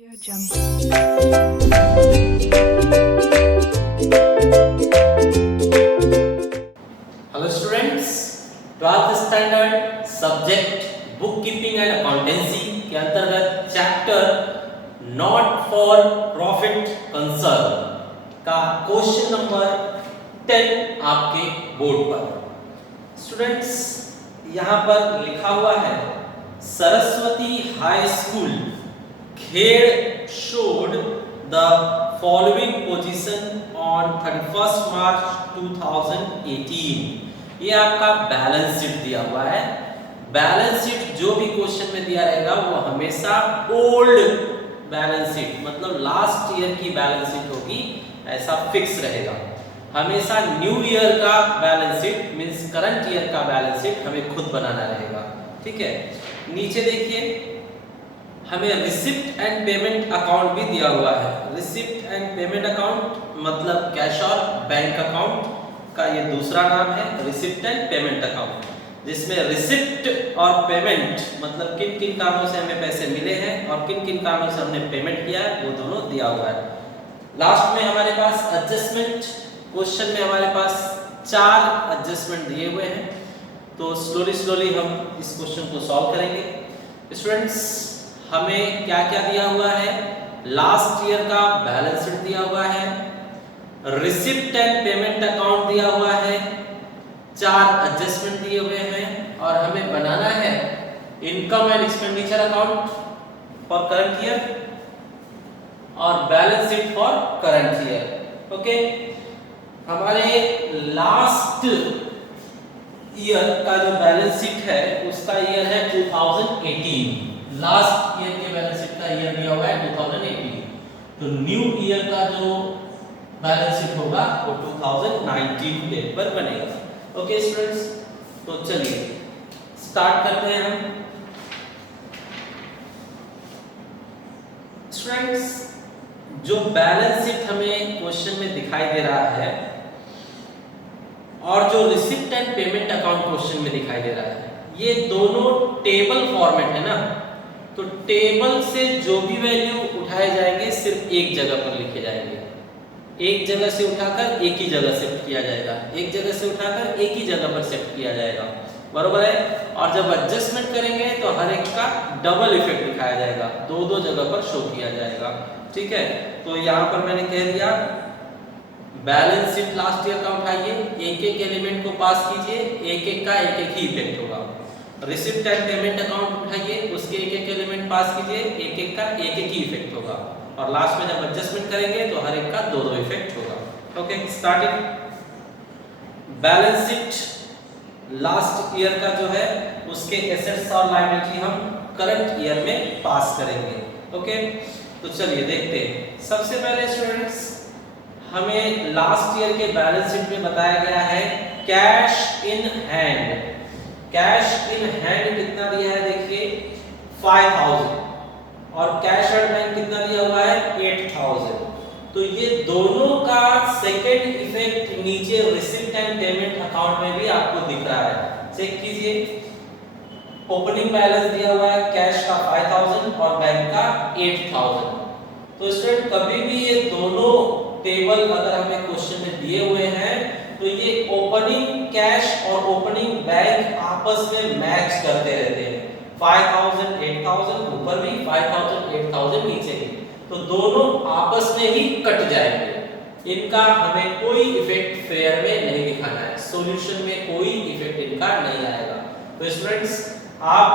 Hello students, 12th standard subject book keeping and accountancy के अंतर्गत chapter not for profit concern का question number 10 आपके board पर। Students, यहाँ पर लिखा हुआ है Saraswati high school Khed showed the following position on 31st March 2018। ये आपका बैलेंस शीट दिया हुआ है। बैलेंस शीट जो भी क्वेश्चन में दिया रहेगा वो हमेशा ओल्ड बैलेंस शीट मतलब लास्ट ईयर की बैलेंस शीट होगी, ऐसा फिक्स रहेगा। हमेशा न्यू ईयर का balance sheet means current year का बैलेंस शीट हमें खुद बनाना रहेगा। ठीक है, नीचे देखिए हमें रिसिप्ट एंड पेमेंट अकाउंट भी दिया हुआ है। रिसिप्ट एंड पेमेंट अकाउंट मतलब कैश और बैंक अकाउंट का ये दूसरा नाम है, रिसिप्ट एंड पेमेंट अकाउंट, जिसमें रिसिप्ट और पेमेंट मतलब किन किन कामों से हमें पैसे मिले हैं और किन किन कामों से हमने पेमेंट किया है वो दोनों दिया हुआ है। लास्ट में हमारे पास एडजस्टमेंट, क्वेश्चन में हमारे पास 4 एडजस्टमेंट दिए हुए हैं, तो स्लोली हम इस क्वेश्चन को सॉल्व करेंगे। स्टूडेंट्स, हमें क्या क्या दिया हुआ है, लास्ट ईयर का बैलेंस शीट दिया हुआ है, रिसिप्ट एंड पेमेंट अकाउंट दिया हुआ है, 4 एडजस्टमेंट दिए हुए हैं और हमें बनाना है income and expenditure account for current year और balance sheet for current year. Okay, हमारे लास्ट ईयर का जो बैलेंस शीट है उसका ईयर है 2018। लास्ट ईयर के बैलेंस शीट का ईयर दिया हुआ है 2018, तो न्यू ईयर का जो बैलेंस शीट होगा वो 2019 डेट पर बनेगा। ओके स्टूडेंट्स, तो चलिए स्टार्ट करते हैं हम। स्टूडेंट्स, जो बैलेंस शीट हमें क्वेश्चन में दिखाई दे रहा है और जो receipt and payment account question में दिखाई दे रहा है, ये दोनों टेबल फॉर्मेट है ना, तो टेबल से जो भी वैल्यू उठाए जाएंगे सिर्फ एक जगह पर लिखे जाएंगे। एक जगह से उठाकर एक ही जगह शिफ्ट किया जाएगा, एक जगह से उठाकर एक ही जगह पर शिफ्ट किया जाएगा, बरोबर है। और जब एडजस्टमेंट करेंगे तो हर एक का डबल इफेक्ट दिखाया जाएगा, दो जगह पर शो किया जाएगा। ठीक है, तो यहाँ पर मैंने कह दिया बैलेंस शीट लास्ट ईयर का उठाइए, एक एक एलिमेंट को पास कीजिए, एक एक का एक एक ही इफेक्ट होगा। रिसिप्ट एंड पेमेंट अकाउंट उठाइए, उसके एक एक एलिमेंट पास कीजिए, एक एक का एक एक ही इफेक्ट होगा और लास्ट में जब एडजस्टमेंट करेंगे तो हर एक का दो इफेक्ट होगा। Okay, starting balance sheet last year का जो है उसके एसेट्स और लायबिलिटी हम करंट ईयर में पास करेंगे। ओके, तो चलिए देखते हैं। सबसे पहले स्टूडेंट्स, हमें लास्ट ईयर के बैलेंस शीट में बताया गया है cash in hand. Cash in hand कितना दिया है देखिए 5000 और कैश एट बैंक कितना दिया हुआ है 8000। तो ये दोनों का सेकंड इफेक्ट नीचे रिसिप्ट एंड पेमेंट अकाउंट में भी आपको दिख रहा है। चेक कीजिए, ओपनिंग बैलेंस दिया हुआ है कैश का 5000 और बैंक का 8000। तो स्टूडेंट कभी भी ये दोनों टेबल अगर हमें क्वेश्चन में दिए हुए हैं तो ये ओपनिंग कैश और ओपनिंग बैंक आपस में मैच करते रहते हैं। 5000 8000 ऊपर भी 5000 8000 नीचे भी, तो दोनों आपस में ही कट जाएंगे। इनका हमें कोई इफेक्ट फेयर में नहीं दिखाना है, सॉल्यूशन में कोई इफेक्ट इनका नहीं आएगा। तो स्टूडेंट्स, आप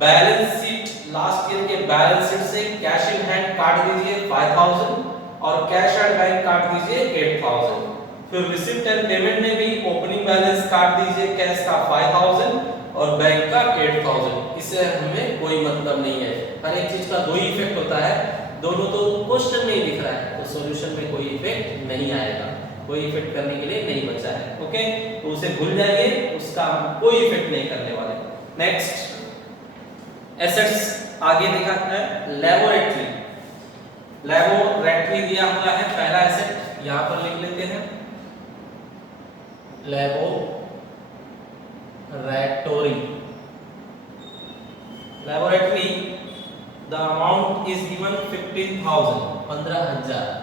बैलेंस शीट लास्ट ईयर के बैलेंस शीट से कैश इन हैंड काट दीजिए 5000 और कैश एट बैंक काट दीजिए 8000। फिर रिसिप्ट एंड पेमेंट में भी ओपनिंग बैलेंस काट दीजिए कैश का 5000 और बैंक का 8000। इससे हमें कोई मतलब नहीं है, हर एक चीज का दो ही इफेक्ट होता है, दोनों तो क्वेश्चन में ही दिख रहा है, तो सॉल्यूशन में कोई इफेक्ट नहीं आएगा, कोई इफेक्ट करने के लिए नहीं बचा है। ओके, तो उसे भूल जाइए, उसका हम कोई इफेक्ट नहीं करने वाले। नेक्स्ट, एसेट्स आगे दिखाता है लैबोरेटरी। लैबोरेटरी दिया हुआ है पहला एसेट, यहां पर लिख लेते हैं laboratory. Laboratory, the amount is given 15,000, 15,000.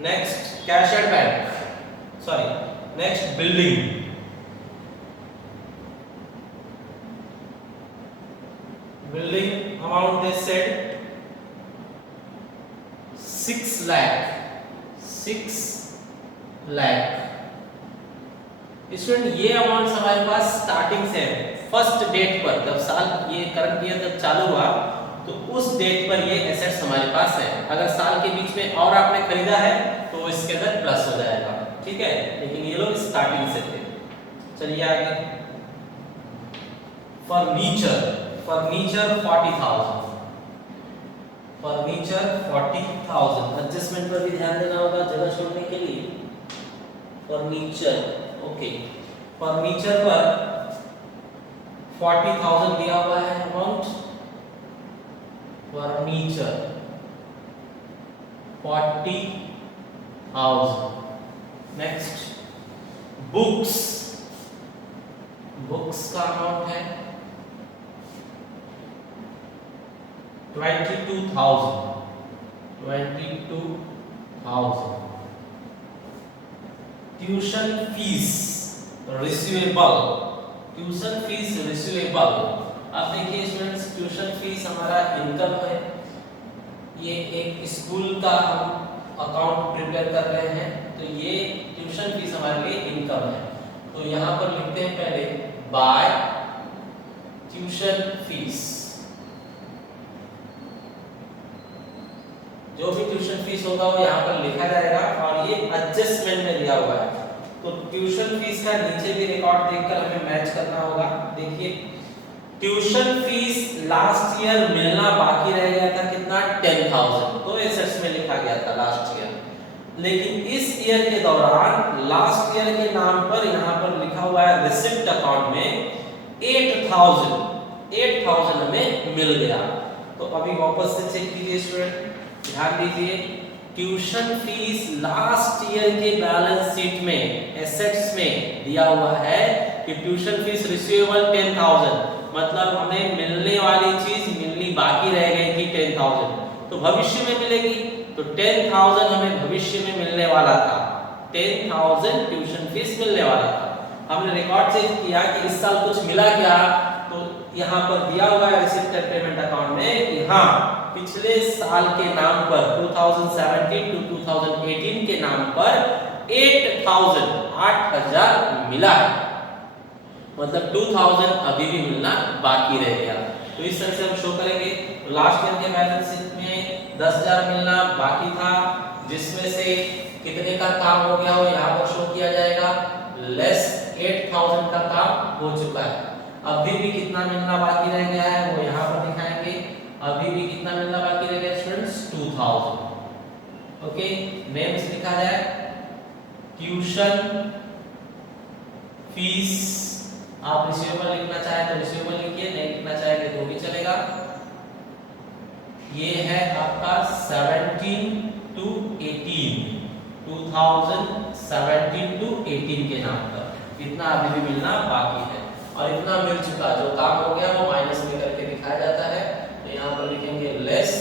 Next, cash at bank. Sorry, next building. Building amount they said 6 lakh. 6 lakh. Student ये अमाउंट हमारे पास स्टार्टिंग से है, फर्स्ट डेट पर, जब साल ये करंट ईयर जब चालू हुआ तो उस डेट पर ये एसेट्स हमारे पास है। अगर साल के बीच में और आपने खरीदा है तो इसके अंदर प्लस हो जाएगा, ठीक है, लेकिन ये लोग स्टार्टिंग से थे। चलिए आगे, फर्नीचर 40,000, फर्नीचर 40,000। एडजस्टमेंट पर भी ध्यान देना होगा जगह छोड़ने के लिए। फर्नीचर, ओके, फर्नीचर पर 40,000 दिया हुआ है अमाउंट। फर्नीचर 40,000। नेक्स्ट, बुक्स का अमाउंट है 22,000। ट्यूशन फीस रिसीवेबल, आप देखिए स्टूडेंट्स, ट्यूशन फीस हमारा इनकम है। ये एक स्कूल का हम अकाउंट प्रिपेयर कर रहे हैं, तो ये ट्यूशन फीस हमारे लिए इनकम है। तो यहाँ पर लिखते हैं पहले बाय ट्यूशन फीस। जो भी ट्यूशन फीस होगा वो यहाँ पर लिखा जाएगा और ये एडजस्टमेंट में दिया हुआ है। तो ट्यूशन फीस का नीचे भी रिकॉर्ड देखकर हमें मैच करना होगा। देखिए, ट्यूशन फीस लास्ट ईयर मिलना बाकी रह गया था कितना, 10,000, तो एसेट्स में लिखा गया था लास्ट ईयर। लेकिन इस ईयर के दौरान लास्ट ईयर के नाम पर यहाँ पर लिखा हुआ है रिसिप्ट अकाउंट में 8,000 हमें मिल गया। तो अभी वापस से चेक कीजिए स्टूडेंट, ध्यान दीजिए, ट्यूशन फीस लास्ट ईयर के बैलेंस शीट में एसेट्स में दिया हुआ है कि ट्यूशन फीस रिसीवेबल 10,000, मतलब हमें मिलने वाली चीज मिलनी बाकी रह गई थी 10,000, तो भविष्य में मिलेगी। तो 10,000 हमें भविष्य में मिलने वाला था, 10,000 ट्यूशन फीस मिलने वाला था। हमने रिकॉर्ड चेक किया कि इस साल कुछ मिला क्या, तो यहाँ पर दिया हुआ है रिसिप्ट एंड पेमेंट अकाउंट में कि हाँ, पिछले साल के नाम पर 2017 टू 2018 के नाम पर 8,000 मिला है, मतलब 2,000 अभी भी मिलना बाकी रह गया। तो इस तरह से हम शो करेंगे। लास्ट ईयर के बैलेंस शीट में 10,000 मिलना बाकी था, जिसमें से कितने का काम हो गया वो यहाँ पर शो किया जाएगा, लेस 8,000 का काम हो चुका है। अभी भी कितना मिलना बाकी रह गया है वो यहाँ पर दिखाएंगे। अभी भी कितना मिलना बाकी रह गया स्टूडेंट्स, 2,000। ओके, नेम्स लिखा जाए, ट्यूशन फीस, आप रिसीवेबल लिखना चाहे तो रिसीवेबल लिखिए, नहीं लिखना चाहेंगे तो भी चलेगा। ये है आपका 17 टू 18, 2017 टू 18 के नाम पर इतना अभी भी मिलना बाकी है, और इतना मिल चुका, जो काम हो गया वो माइनस में करके दिखाया जाता है। तो यहाँ पर लिखेंगे less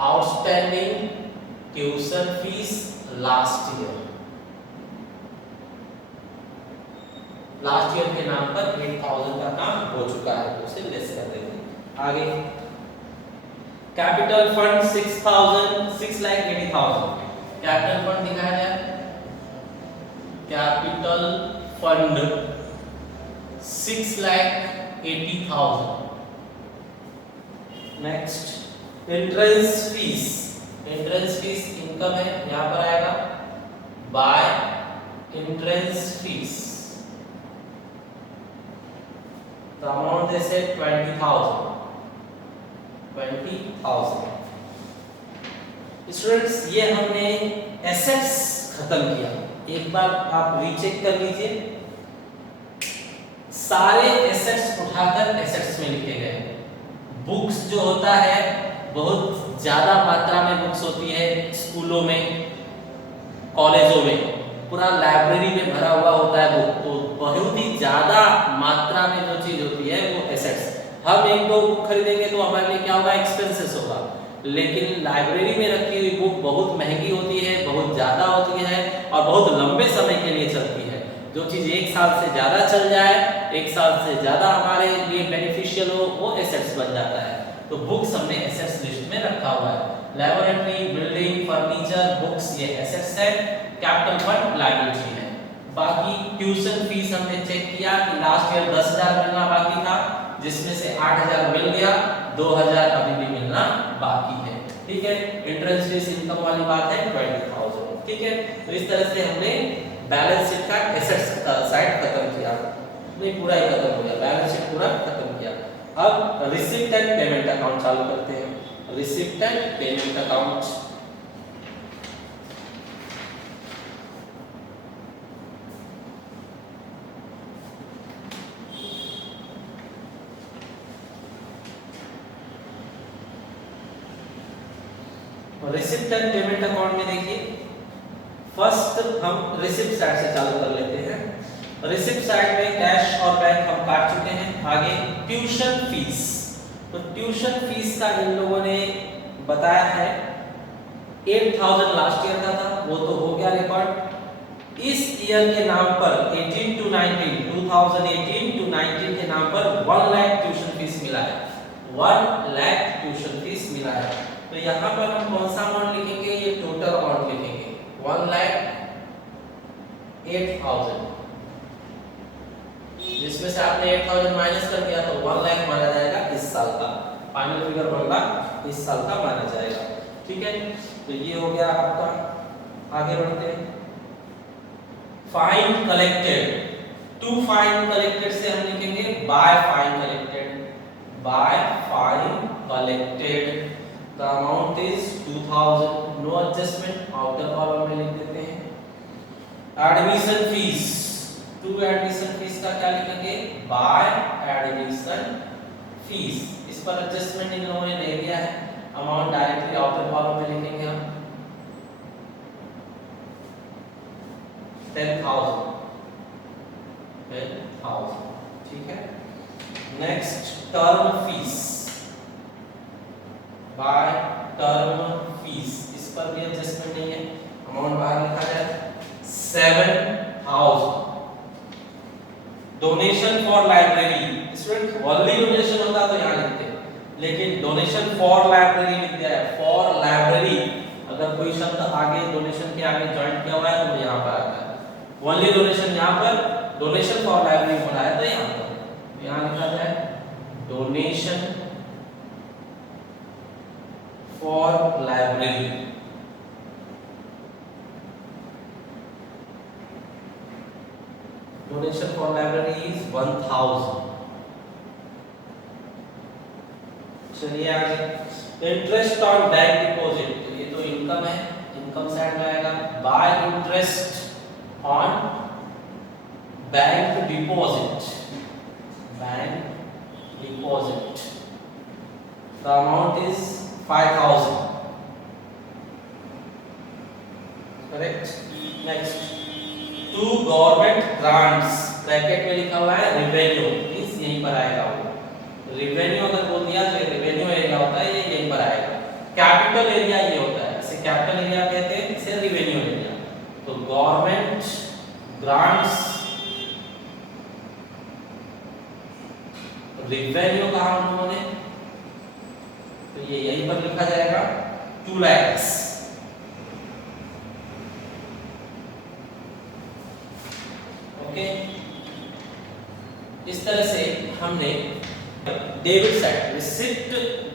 outstanding tuition fees last year, last year के नाम पर 8,000 का काम हो चुका है, तो उसे लेस कर देंगे। आगे, कैपिटल फंड 6,80,000, कैपिटल फंड दिखाया जाए, capital fund 6,80,000। Next, entrance fees income है, यहाँ पर आएगा by entrance fees, the amount they said 20,000। Students, ये हमने एसेट्स खत्म किया। एक बार आप रीचेक कर लीजिए, सारे एसेट्स उठाकर एसेट्स में लिखे गए। बुक्स जो होता है, बहुत ज्यादा मात्रा में बुक्स होती है स्कूलों में, कॉलेजों में, पूरा लाइब्रेरी में भरा हुआ होता है बुक, तो बहुत ही ज्यादा मात्रा में जो चीज होती है वो एसेट्स। हम एक दो बुक खरीदेंगे तो हमारे लिए क्या होगा, एक्सपेंसेस होगा, लेकिन लाइब्रेरी में रखी हुई बुक बहुत महंगी होती है, बहुत ज्यादा होती है और बहुत लंबे समय के लिए चलती है। जो चीज एक साल से ज्यादा चल जाए, एक साल से ज्यादा हमारे लिए बेनिफिशियल हो, वो एसेट्स बन जाता है। तो बुक्स हमने एसेट्स लिस्ट में रखा हुआ है। लैबोरेटरी, बिल्डिंग, फर्नीचर, बुक्स ये एसेट्स है, कैपिटल फंड लायबिलिटी है। बाकी ट्यूशन फीस हमने चेक किया कि लास्ट ईयर 10,000 मिलना बाकी था, जिसमें से 8,000 मिल गया, 2,000 अभी भी मिलना बाकी है। ठीक है, इंटरेस्ट फीस इनकम वाली बात है 20,000। ठीक है, तो इस तरह से हमने बैलेंस शीट का एसेट्स साइड खत्म किया, नहीं पूरा ही खत्म हो गया, बैलेंस शीट पूरा खत्म किया। अब रिसिप्ट एंड पेमेंट अकाउंट चालू करते हैं। Receipt and payment account, receipt and payment account में देखिए, फर्स्ट हम रिसिप्ट साइड से चालू कर लेते हैं। रिसिप्ट साइड में कैश और बैंक हम काट चुके हैं। आगे ट्यूशन फीस, तो ट्यूशन फीस का इन लोगों ने बताया है 8,000 लास्ट ईयर का था, वो तो हो गया रिकॉर्ड। इस ईयर के नाम पर 18 to 19, 2018 to 19 के नाम पर 1 लाख ट्यूशन फीस मिला है, 1 लाख ट्यूशन फीस मिला है। तो यहाँ पर हम कौन सा अमाउंट लिखेंगे, ये टोटल अमाउंट लिखेंगे 1,08,000, जिसमें से आपने 8,000 माइनस कर दिया तो 1 लाख माना जाएगा इस साल का, फाइनल फिगर बनना इस साल का माना जाएगा। ठीक है, तो ये हो गया आपका। आगे बढ़ते हैं, fine collected, to fine collected से हम लिखेंगे by fine collected, by fine collected the amount is 2,000, no adjustment, outer column में लिख देते हैं। Admission fees, to admission fees का क्या लिखेंगे, बाय एडमिशन फीस, इस पर एडजस्टमेंट इन लोगों ने ले लिया है, अमाउंट डायरेक्टली आउटर कॉलम में लिखेंगे हम 10,000, 10,000। ठीक है, next term fees, by term fees, इस पर भी एडजस्टमेंट नहीं है, अमाउंट बाहर लिखा है 7,000। Donation for library, student only donation होता तो यहाँ लिखते, लेकिन डोनेशन फॉर लाइब्रेरी लिख दिया है, फॉर लाइब्रेरी। अगर कोई शब्द आगे डोनेशन के आगे ज्वाइन किया हुआ है तो यहाँ पर आता है, ओनली डोनेशन यहाँ पर, डोनेशन फॉर लाइब्रेरी होना है तो यहाँ पर, यहाँ लिखा जाए donation for library. Donation for library is 1,000। चलिए आगे, इंटरेस्ट ऑन बैंक डिपॉजिट, तो ये तो इनकम है, इनकम साइड में आएगा, by interest on bank deposit, bank deposit the amount is 5,000, correct. Next, to government grants, bracket में लिखा हुआ है रेवेन्यू, मींस यहीं पर आएगा वो, रेवेन्यू अगर बोल दिया तो रेवेन्यू एरिया होता है, ये यहीं पर आएगा। कैपिटल एरिया ये होता है, इसे कैपिटल एरिया कहते हैं, इसे रेवेन्यू एरिया। तो गवर्नमेंट ग्रांट्स, रेवेन्यू कहा हम लोगों ने, तो ये यहीं पर लिखा जाएगा 2 lakhs। ओके, इस तरह से हमने debit side, receipt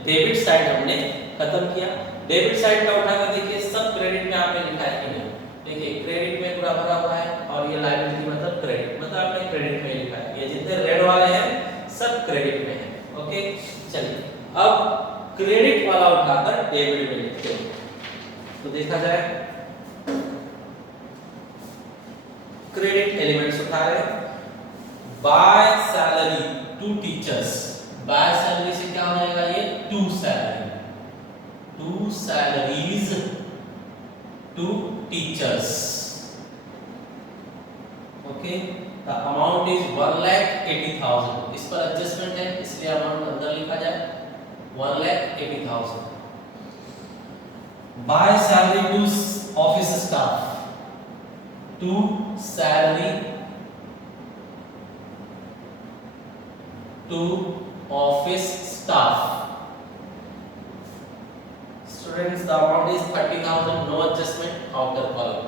debit side हमने खत्म किया। डेबिट साइड का उठाकर देखिए, सब क्रेडिट में आपने लिखा है कि नहीं, देखिए क्रेडिट में पूरा भरा हुआ है, और ये लायबिलिटी मतलब क्रेडिट, मतलब आपने क्रेडिट में लिखा है, ये जितने रेड वाले हैं सब क्रेडिट में है। ओके, चलिए अब क्रेडिट वाला उठाकर डेबिट में लिखते हैं, तो देखा जाए क्रेडिट एलिमेंट्स उठा रहे हैं, by salary to teachers, by salary से क्या हो जाएगा, ये to salary, to salaries to teachers, okay, the amount is 1,80,000। इस पर एडजस्टमेंट है इसलिए अमाउंट अंदर लिखा जाए 1,80,000। By salary to office staff, to salary to office staff. Students, the amount is 30,000, no adjustment, outer column.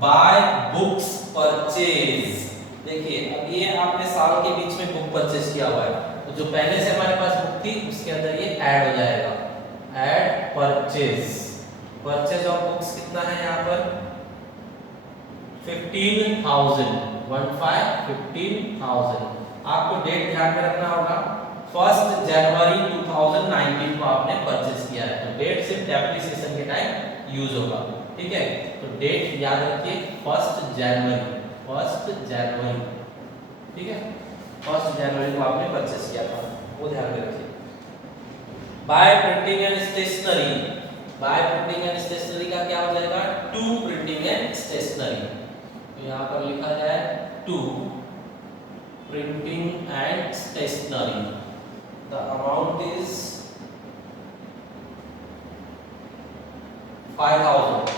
Buy books purchase, देखिए अब ये आपने साल के बीच में बुक परचेज किया हुआ है, तो जो पहले से हमारे पास बुक थी उसके अंदर ये ऐड हो जाएगा, add purchase. Purchase of books कितना है यहाँ पर 15,000, 15,000। आपको डेट ध्यान में रखना होगा, 1 जनवरी 2019 को आपने परचेज किया है, तो डेट सिर्फ डेप्रिसिएशन के टाइम यूज होगा, ठीक है। तो डेट याद रखिए 1 जनवरी, 1 जनवरी, ठीक है, 1 जनवरी को आपने परचेज किया था, वो ध्यान में रखिए। By printing and stationery, by printing and stationery का क्या हो जाएगा टू प्रिंटिंग एंड स्टेशनरी, तो यहाँ पर लिखा जाए to printing and stationery. The amount is 5,000.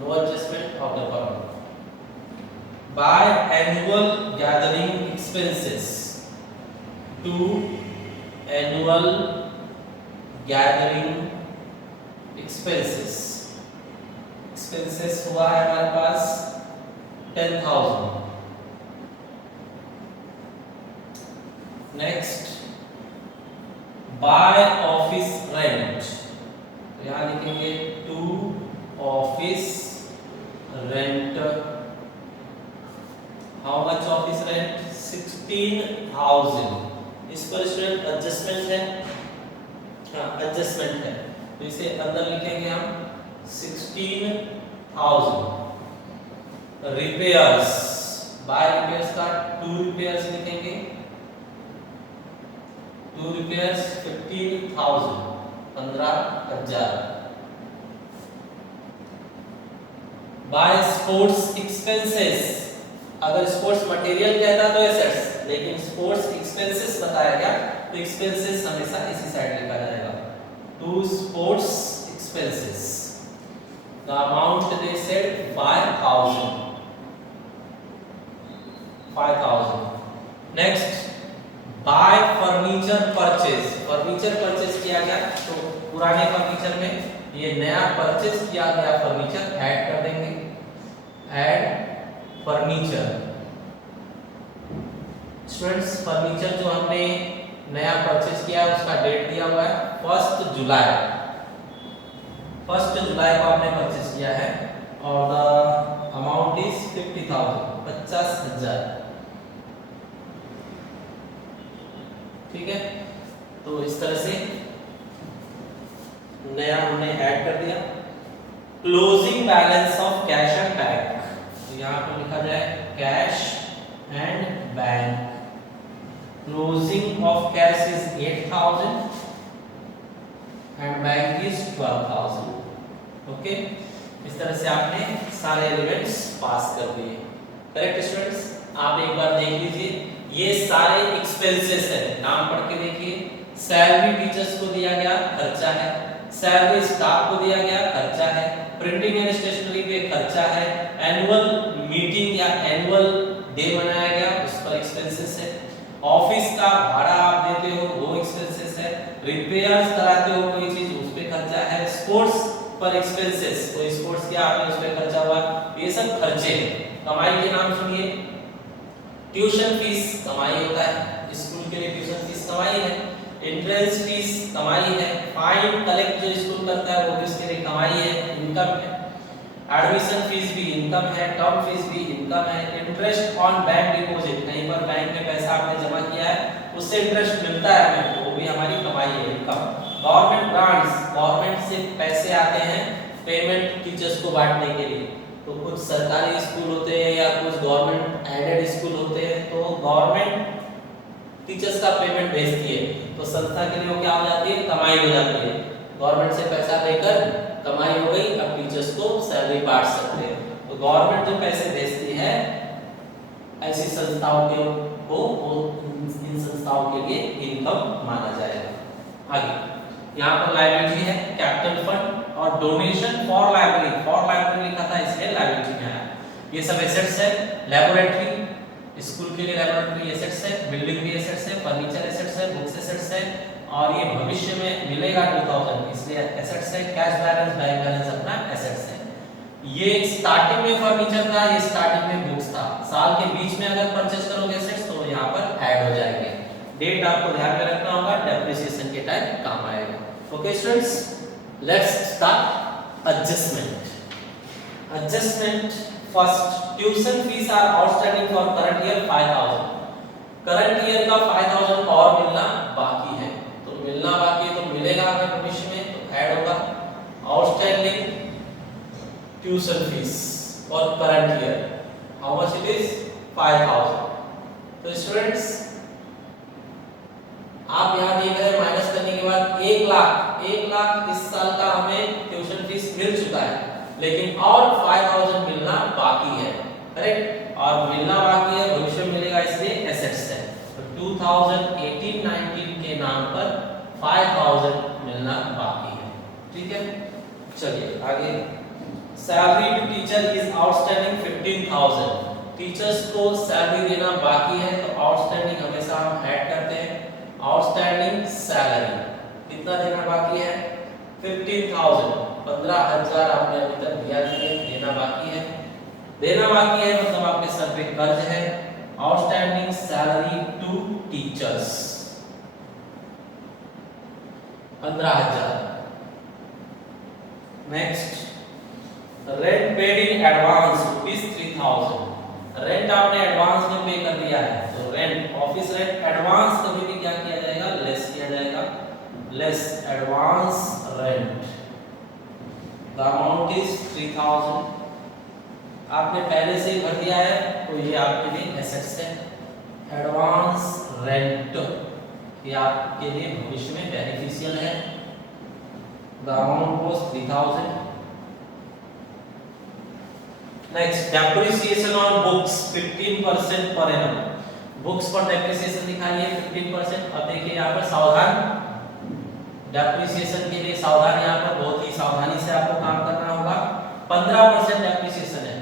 No adjustment of the column. By annual gathering expenses, to annual gathering expenses. Expenses हुआ है हमारे पास 10,000. नेक्स्ट बाय ऑफिस रेंट, तो यहां लिखेंगे to office rent. How much office rent 16,000। इस पर student adjustment है, हाँ एडजस्टमेंट है, तो इसे अंदर लिखेंगे हम 16,000। रिपेयर्स, बाय रिपेयर्स का टू रिपेयर्स लिखेंगे, to repairs 15,000, 15,000। By sports expenses, अगर स्पोर्ट्स मटेरियल कहता तो एसेट्स, लेकिन स्पोर्ट्स एक्सपेंसेस बताया गया तो एक्सपेंसेस हमेशा इसी साइड लिखा जाएगा, to sports expenses. The amount they said 5,000, 5,000। Next by furniture purchase, furniture purchase किया गया तो पुराने फर्नीचर में ये नया परचेज किया गया फर्नीचर ऐड कर देंगे, ऐड फर्नीचर। स्टूडेंट्स फर्नीचर जो हमने नया परचेज किया है उसका डेट दिया हुआ है 1 जुलाई, 1 जुलाई को आपने परचेज किया है और द अमाउंट इज 50,000, 50,000, ठीक है। तो इस तरह से नया हमने ऐड कर दिया। Closing balance of cash and bank, तो यहाँ पर लिखा जाए cash and bank. Closing of cash is 8,000 and bank is 12,000, okay. इस तरह से आपने सारे एलिमेंट्स पास कर दिए, करेक्ट स्टूडेंट्स। आप एक बार देख लीजिए, ये सारे एक्सपेंसेस है, नाम पढ़ के देखिए। सैलरी टीचर्स को दिया गया खर्चा है, सैलरी स्टाफ को दिया गया खर्चा है, प्रिंटिंग एंड स्टेशनरी पे खर्चा है, एनुअल मीटिंग या एनुअल डे मनाया गया उस पर एक्सपेंसेस है, ऑफिस का भाड़ा आप देते हो वो एक्सपेंसेस है, रिपेयर्स कराते हो कोई चीज उस पे खर्चा है, स्पोर्ट्स पर एक्सपेंसेस, कोई स्पोर्ट्स किया आपने उस पे खर्चा हुआ, ये सब खर्चे हैं। कमाई के नाम सुनिए, ट्यूशन फीस कमाई होता है, स्कूल के लिए ट्यूशन फीस कमाई है, एंट्रेंस फीस कमाई है, फाइन कलेक्ट जो स्कूल करता है वो भी उसके लिए कमाई है, इनकम है, एडमिशन फीस भी इनकम है, टर्म फीस भी इनकम है, इंटरेस्ट ऑन बैंक डिपॉजिट, कहीं पर बैंक में पैसा आपने जमा किया है उससे इंटरेस्ट मिलता है हमें, तो वो भी हमारी कमाई है, इनकम। गवर्नमेंट ग्रांट्स, गवर्नमेंट से पैसे आते हैं पेमेंट टीचर्स को बांटने के लिए, तो कुछ सरकारी स्कूल होते हैं या कुछ गवर्नमेंट एडेड स्कूल होते हैं, तो गवर्नमेंट टीचर्स का पेमेंट भेजती है, तो संस्था के लिए क्या हो जाती है, कमाई हो जाती है, गवर्नमेंट से पैसा लेकर कमाई हो गई, अब टीचर्स को सैलरी बांट सकते हैं। तो गवर्नमेंट जो पैसे भेजती है ऐसी संस्थाओं के को वो इन संस्थाओं के लिए इनकम माना जाएगा। आगे यहाँ पर लायबिलिटी है कैपिटल फंड और डोनेशन फॉर लाइब्रेरी लिखा था इसलिए लायबिलिटी में आया। ये सब एसेट्स है। लैबोरेटरी स्कूल के लिए लैबोरेटरी एसेट्स है, बिल्डिंग भी एसेट्स है, फर्नीचर एसेट्स है, बुक्स एसेट्स है और ये भविष्य में मिलेगा 2000 इसलिए एसेट्स है। कैश बैलेंस बैंक बैलेंस अपना एसेट्स है। ये स्टार्टिंग में फर्नीचर था, ये स्टार्टिंग में बुक्स था। साल के बीच में अगर परचेज करोगे एसेट्स तो यहाँ पर ऐड हो जाएंगे। डेट आपको ध्यान में रखना होगा, डेप्रिसिएशन के टाइम काम आएगा। Okay students, let's start adjustment. First, tuition fees are outstanding for current year 5000। Current year का 5000 और मिलना बाकी है, तो मिलना बाकी है तो मिलेगा अगर भविष्य में तो ऐड होगा। Outstanding tuition fees for current year, how much it is 5000। तो स्टूडेंट्स आप यहां देख रहे हैं माइनस करने के बाद 1 लाख इस साल का हमें ट्यूशन फीस मिल चुका है, लेकिन और 5000 मिलना बाकी है, करेक्ट। और मिलना बाकी है, भविष्य में मिलेगा इसलिए एसेट्स है। तो 2018-19 के नाम पर 5000 मिलना बाकी है, ठीक है। चलिए आगे, salary to teacher is outstanding 15000। Teachers को सैलरी देना बाकी है तो आउटस्टैंडिंग हमेशा हम ऐड करते हैं। आउटस्टैंडिंग सैलरी कितना देना बाकी है 15000, 15000 आपने अभी तक दिया नहीं है, देना बाकी है। देना बाकी है मतलब आपके सर पे कर्ज है। Outstanding salary to teachers 15000। Next, rent paid in advance ₹3000। Rent आपने एडवांस में पे कर दिया है तो रेंट, ऑफिस रेंट एडवांस कभी भी क्या किया जाएगा, लेस किया जाएगा, less advance rent. The amount is 3000। आपने पहले से ही भर दिया है तो ये आपके लिए एसेट्स है। एडवांस रेंट ये आपके लिए भविष्य में बेनिफिशियल है। The amount was 3000। Next, depreciation on books 15% per annum. Books पर डेप्रिसिएशन दिखाइए 15%। अब देखिए यहाँ पर सावधान, डेप्रिसिएशन के लिए सावधान, यहाँ पर बहुत ही सावधानी से आपको काम करना होगा। 15% डेप्रिसिएशन है,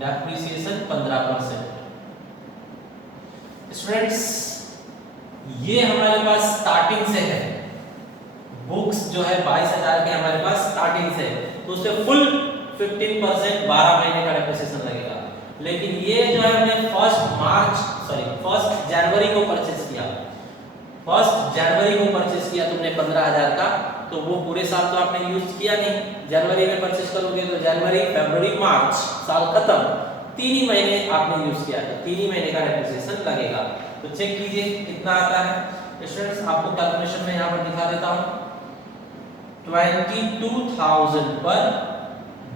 डेप्रिसिएशन 15%। स्टूडेंट्स ये हमारे पास स्टार्टिंग से है, बुक्स जो है 22,000 के हमारे पास स्टार्टिंग से, तो उससे फुल 15% 12 महीने का डेप्रिसिएशन लगेगा। लेकिन ये जो है हमने 1 जनवरी को परचेज किया, 1 जनवरी को परचेज किया तुमने 15,000 का, तो वो पूरे साल तो आपने यूज किया नहीं। जनवरी में परचेज करोगे तो जनवरी, फरवरी, मार्च साल खत्म, 3 ही महीने आपने यूज किया था, 3 ही महीने का डेप्रिसिएशन लगेगा। तो चेक कीजिए कितना आता है। स्टूडेंट्स आपको कैलकुलेशन में यहाँ पर दिखा देता हूँ। 22,000 पर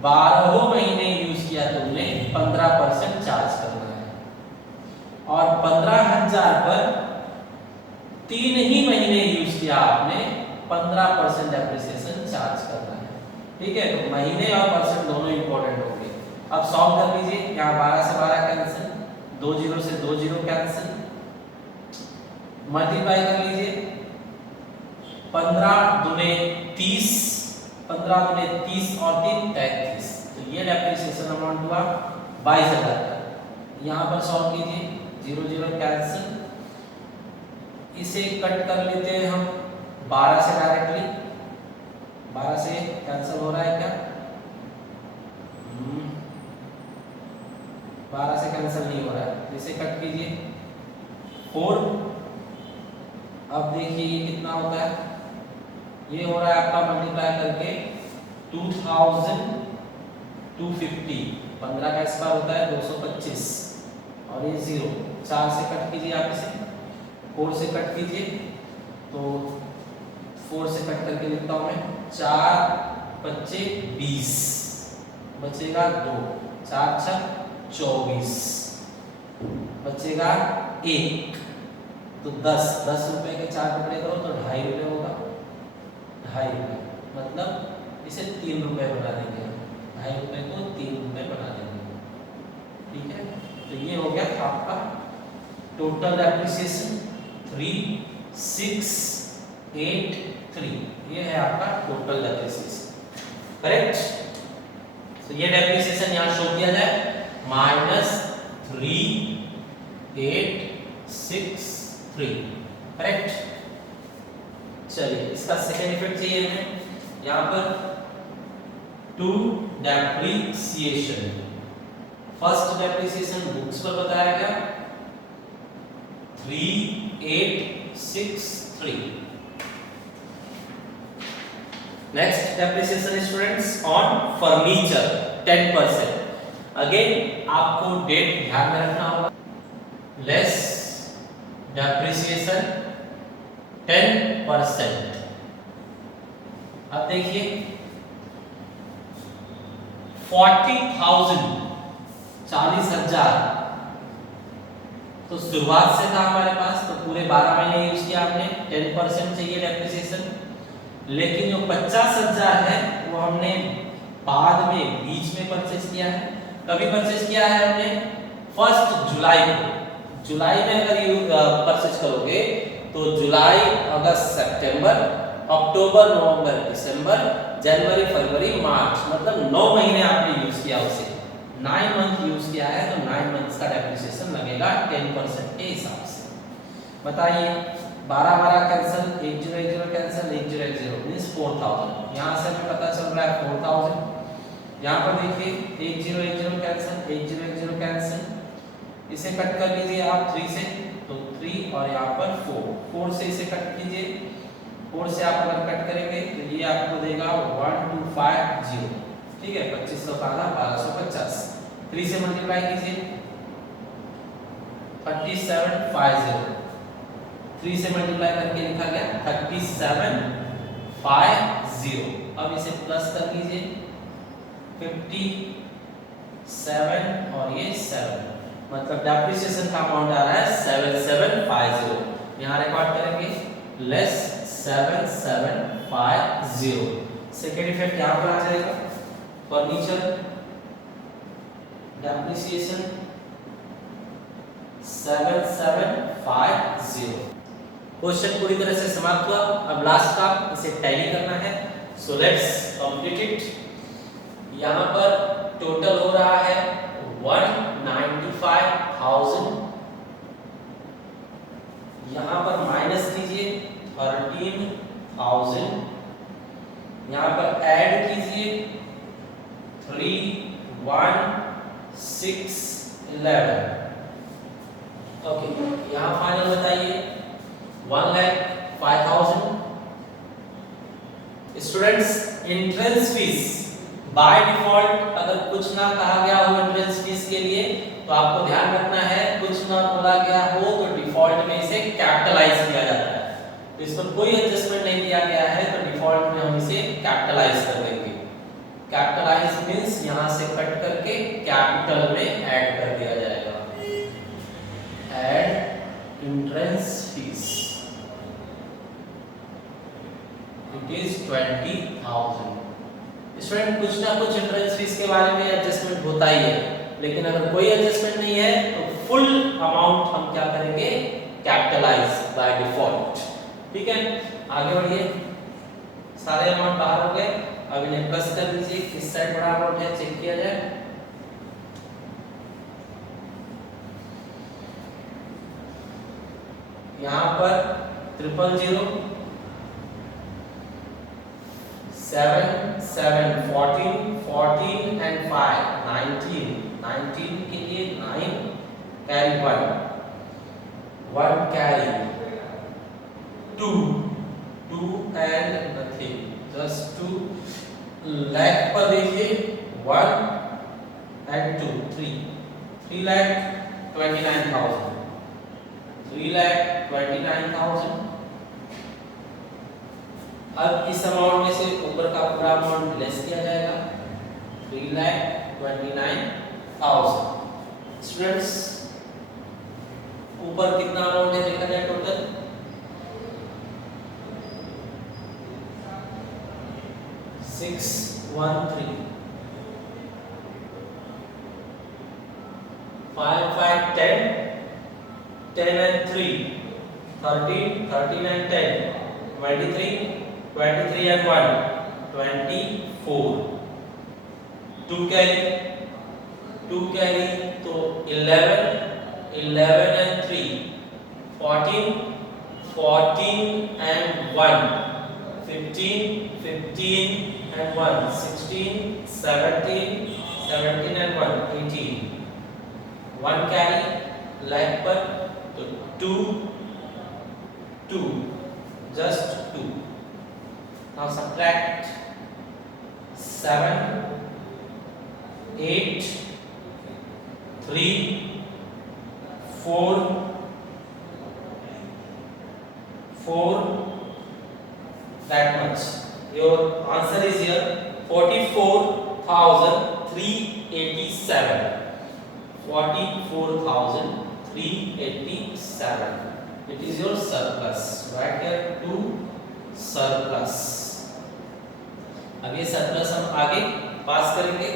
12 महीने यूज किया तुमने, 15% चार्ज करना है। और 15,000 पर 3 ही महीने यूज किया आपने, 15% डेप्रिसिएशन चार्ज करना है, ठीक है। तो महीने और परसेंट दोनों इंपॉर्टेंट होंगे। अब सॉल्व कर लीजिए, यहाँ 12 से 12 कैंसिल, 2 0 से 2 0 कैंसिल, मल्टीप्लाई कर लीजिए, 15 दूने 30, 15 दूने 30 और 3 33। तो ये डेप्रिसिएशन अमाउंट हुआ 22,000 का। यहाँ पर सॉल्व कीजिए, 0 0 कैंसिल, इसे कट कर लेते हैं हम 12 से डायरेक्टली, 12 से कैंसिल हो रहा है क्या? 12 से कैंसिल नहीं हो रहा है, इसे कट कीजिए 4। अब देखिए ये कितना होता है, ये हो रहा है आपका मल्टीप्लाई करके 2,250, 15 का स्क्वायर होता है 225 और ये 0, 4 से कट कीजिए आप इसे, 4 से कट कीजिए, तो 4 से कट करके लिखता हूं मैं, 4 25 20, बचेगा 2, 4 6 24, बचेगा 1, तो 10 रुपए के 4 टुकड़े करो तो 2.5 रुपए होगा, 2.5 रुपए, मतलब इसे 3 रुपए बना देंगे, 2.5 रुपए को 3 रुपए बना देंगे। ठीक है, तो ये हो गया आपका टोटल डेप्रिसिएशन 3683, ये है आपका टोटल डेप्रिसिएशन। करेक्ट, तो ये डेप्रिसिएशन यहाँ शो किया जाए -3863। करेक्ट, चलिए इसका सेकेंड इफेक्ट चाहिए हमें यहाँ पर to depreciation. First depreciation books पर बताया गया 3863। Next depreciation students on furniture 10%। Again आपको डेट ध्यान में रखना होगा, लेस डेप्रिसिएशन 10%। अब देखिए 40,000 40,000 तो शुरुआत से था हमारे पास, तो पूरे 12 महीने यूज किया आपने, 10% चाहिए डेप्रिसिएशन। लेकिन जो 50,000 है वो हमने बाद में बीच में परचेज किया है। कभी परचेज किया है हमने 1 जुलाई को। जुलाई में अगर यू परचेज करोगे तो जुलाई, अगस्त, सितंबर, अक्टूबर, नवंबर, दिसंबर, जनवरी, फरवरी, मार्च, मतलब 9 महीने आपने यूज किया उसे। 9 मंथ यूज किया है तो 9 मंथ्स का डेप्रिसिएशन लगेगा 10% के हिसाब से। बताइए 12 कैंसिल, 1010 कैंसिल, 1010 मींस 4000। यहां से हमें पता चल रहा है 4000। यहां पर देखिए 1010 कैंसिल, 1010 कैंसिल, इसे कट कर लीजिए आप 3 से, तो 3 और यहां पर 4 से इसे कट कीजिए। 4 से आप अगर कट करेंगे तो ये आपको देगा 1250। ठीक है, 2500 का आधा 1250। 3 से मल्टीप्लाई कीजिए 3750। 3 से मल्टीप्लाई करके लिखा गया 3750। अब इसे प्लस कर लीजिए 57 और ये 7, मतलब डेप्रिसिएशन का अमाउंट आ रहा है 7750। यहाँ रिकॉर्ड करेंगे लेस 7750। सेकेंड इफेक्ट यहाँ पर आ जाएगा फर्नीचर डेप्रिसिएशन 7750। क्वेश्चन पूरी तरह से समाप्त हुआ। अब लास्ट का इसे टैली करना है, सो लेट्स कंप्लीट इट। यहाँ पर टोटल हो रहा है 195,000। यहाँ पर माइनस कीजिए 13,000। यहाँ पर ऐड कीजिए 31611। ओके, यहाँ फाइनल बताइए 1,05,000। Students entrance fees by default अगर कुछ ना कहा गया हो एंट्रेंस फीस के लिए तो आपको ध्यान रखना है, कुछ ना बोला गया हो तो डिफॉल्ट में इसे कैपिटलाइज किया जाता है। तो इस पर कोई एडजस्टमेंट नहीं किया गया है तो डिफॉल्ट में हम इसे कैपिटलाइज कर देंगे। कैपिटलाइज मींस यहां से कट करके कैपिटल में ऐड कर दिया जाएगा। Add entrance fees, it is 20,000। Student कुछ ना कुछ एंट्रेंस फीस के बारे में एडजस्टमेंट होता ही है, लेकिन अगर कोई एडजस्टमेंट नहीं है तो फुल अमाउंट हम क्या करेंगे, कैपिटलाइज बाय डिफॉल्ट। ठीक है, आगे बढ़िए। सारे अमाउंट बाहर हो गए, अब इन्हें प्लस कर दीजिए। किस साइड बड़ा अमाउंट है चेक किया जाए। यहाँ पर 000 7 7 14 14 and 5 19 19 के लिए 9 carry 1 carry 2 2 and nothing just 2 lakh पर देखिए 1 and 2 3,29,000 3,29,000। अब इस अमाउंट में से ऊपर का पूरा अमाउंट लेस किया जाएगा 3,29,000। स्टूडेंट्स ऊपर कितना अमाउंट है देखा जाए total, 613 5 5 10 10 and 3 13 13 and 10 23 23 and 1 24 2 carry तो 11 11 and 3 14 14 and 1 15 15 and 1 16 17 17 and 1 18 1 carry leg पर तो 2 2 just 2 now subtract 7 8 3 4 that much your answer is here 44,387 44,387 it is your surplus right here to surplus अब ये surplus हम आगे पास करेंगे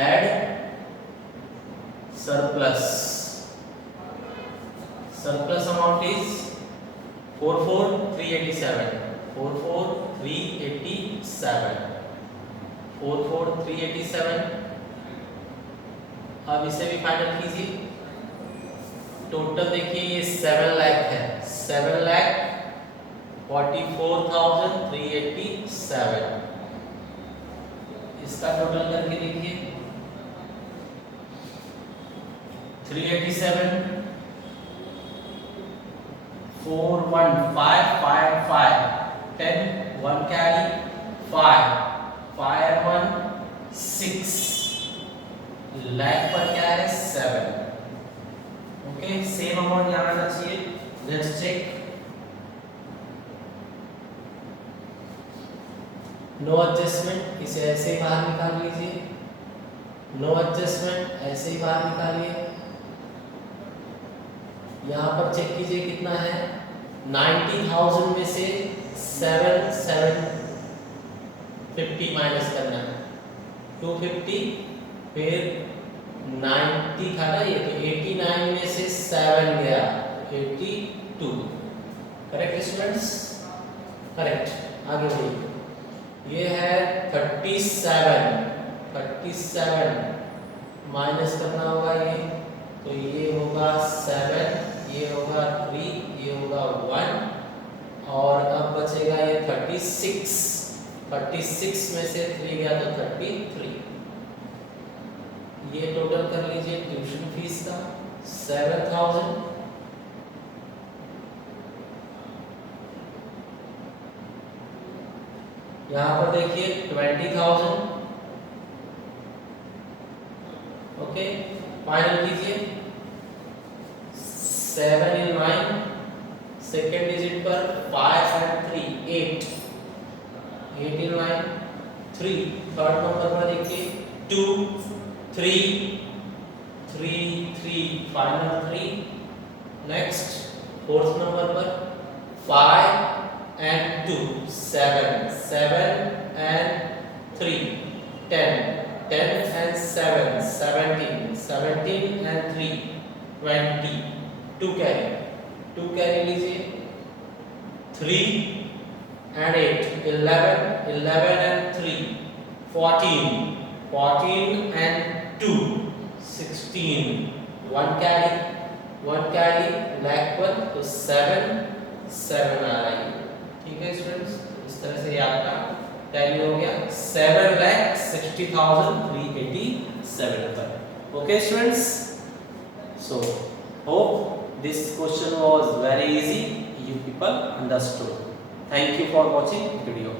add surplus amount is 44,387 44,387 अब इसे भी फाइनल कीजिए टोटल देखिए ये 7 लाख है 7,44,387 इसका टोटल करके देखिए 387 4 1 5 5 5 10 1 carry 5 5 1 6 lakh पर क्या है 7 ओके सेम अमाउंट यहाँ आना चाहिए लेट्स चेक नो एडजस्टमेंट इसे ऐसे ही बाहर निकाल लीजिए नो एडजस्टमेंट ऐसे ही बाहर निकालिए यहाँ पर चेक कीजिए कितना है 90,000 में से 750 माइनस करना है 250 फिर 90 था ना ये तो 89 में से 7 गया 82 करेक्ट स्टूडेंट्स करेक्ट आगे बढ़िए ये है 37 माइनस करना होगा ये तो ये होगा 7 ये होगा 3 ये होगा 1 और अब बचेगा ये 36 में से 3 गया तो 33 ये टोटल कर लीजिए ट्यूशन फीस का 7,000 यहाँ पर देखिए 20,000 ओके फाइनल कीजिए 7 in 9 सेकेंड डिजिट पर 5 and 3 8 in 9 3 थर्ड नंबर पर देखिए 2 3 फाइनल 3 नेक्स्ट फोर्थ नंबर पर 5 and 2 7 and 3 10 and 7 17 and 3 20 2 carry लीजिए 3 and 8 11 and 3 14 and 2 16 1 carry lack पर तो 7 आ रहा है ठीक है स्टूडेंट्स इस तरह से ये आपका टैली हो गया 7,60,387 पर okay students so hope this question was very easy you people understood thank you for watching video